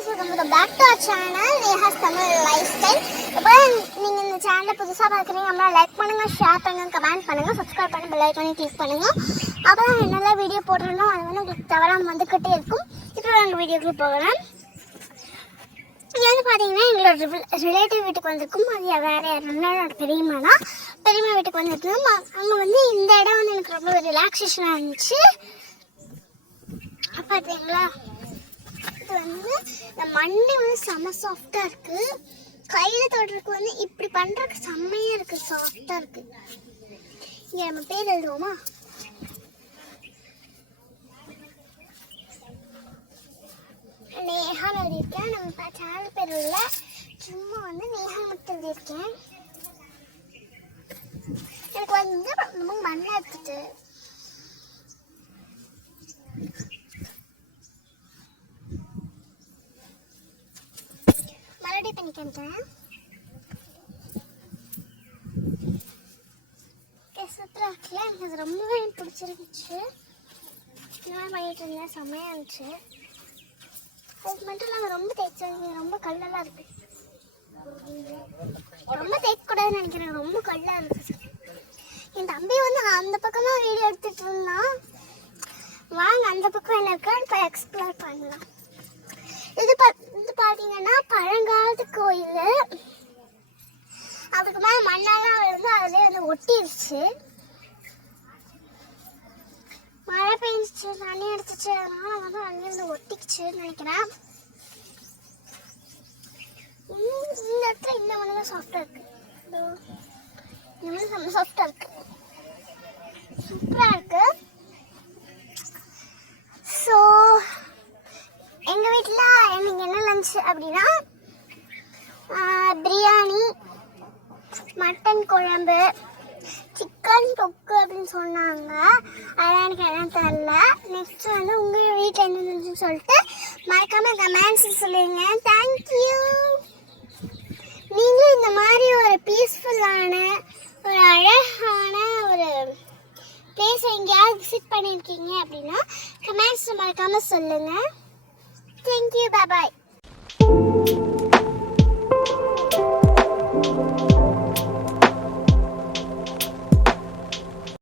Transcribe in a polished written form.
guys, welcome back to our channel Neha's Tamil Lifestyle. இப்போ நீங்க இந்த சேனலை புதுசா பார்க்குறீங்க அப்படினா லைக் பண்ணுங்க, ஷேர் பண்ணுங்க, கமெண்ட் பண்ணுங்க, சப்ஸ்கிரைப் பண்ணி பெல் ஐகானை கிளிக் பண்ணுங்க. அப்பதான் என்னெல்லாம் வீடியோ போடுறேனோ அது வந்து உங்களுக்கு தவறாம வந்துகிட்டே இருக்கும். இப்போ நாங்க வீடியோக்கு போகலாம். இங்க வந்து பாத்தீங்கன்னா எங்களோட ரிலேட்டிவ் வீட்டுக்கு வந்திருக்கும். அது வேற யாருன்னா பெரியம்மா தான். பெரியம்மா வீட்டுக்கு வந்திருக்கோம். அங்க வந்து இந்த இடம் வந்து எனக்கு ரொம்ப ரிலாக்ஸேஷனா இருந்துச்சு. பாத்தீங்களா, இது வந்து இந்த மண்ணு வந்து செம்ம சாஃப்டா இருக்கு. கையில தொடுறதுக்கு வந்து இப்படி பண்றதுக்கு செம்மையா இருக்கு, சாஃப்டா இருக்கு. இங்க நம்ம பேர் எழுதுவோமா? நேஹா எழுதியிருக்கேன். நம்ம சேனல் பேர் இல்ல, சும்மா வந்து நேஹா மட்டும் எழுதியிருக்கேன். எனக்கு வந்து ரொம்ப மண்ணா எடுத்துட்டு மறுபடியும் பண்ணிக்கிட்டேன். சுற்றுலாக்கில் எனக்கு அது ரொம்பவே பிடிச்சிருந்துச்சு. இந்த மாதிரி பண்ணிட்டு இருந்தேன், செம்மையா இருந்துச்சு. அதுக்கு மட்டும் இல்லாமல் ரொம்ப தேய்ச்சாங்க, ரொம்ப கல்லெல்லாம் இருக்கு. ரொம்ப தேய்க்கக்கூடாதுன்னு நினைக்கிறேன், ரொம்ப கல்லா இருக்கு. என் தம்பி வந்து அந்த பக்கமா வீடியோ எடுத்துட்டு இருந்தான். வாங்க அந்த பக்கம் என்ன இருக்கான்னு இப்போ எக்ஸ்ப்ளோர் பண்ணலாம். இது பார்த்தீங்கன்னா பழங்காலத்து கோயில். அதுக்கு மேலே மண்ணெல்லாம் விழுந்து அதுலேயே வந்து ஒட்டிடுச்சு. மழை பெஞ்சிச்சு, தண்ணி எடுத்துச்சு, அதனால வந்து அதுலேயே வந்து ஒட்டிக்குச்சுன்னு நினைக்கிறேன். இந்த இடத்துல இந்த மண்ணு தான் சாஃப்டா இருக்கு. இந்த மண்ணு செம்ம சாஃப்டா இருக்கு, சூப்பரா இருக்கு. ஸோ எங்க வீட்டில் எனக்கு என்ன லஞ்ச் அப்படின்னா பிரியாணி, மட்டன் குழம்பு, சிக்கன் தொக்கு அப்படின்னு சொன்னாங்க. அதெல்லாம் எனக்கு என்ன தெரியல. நெக்ஸ்ட் வந்து உங்கள் வீட்டில் என்ன இருந்துச்சுன்னு சொல்லிட்டு மறக்காம கமெண்ட்ஸ் சொல்லுங்க. தேங்க்யூ. நீங்களும் இந்த மாதிரி ஒரு பீஸ்ஃபுல்லான ஒரு அழகான ஒரு பிளேஸ் எங்கேயாவது விசிட் பண்ணியிருக்கீங்க அப்படின்னா கமெண்ட்ஸ் மறக்காம சொல்லுங்க. Thank you. Bye bye.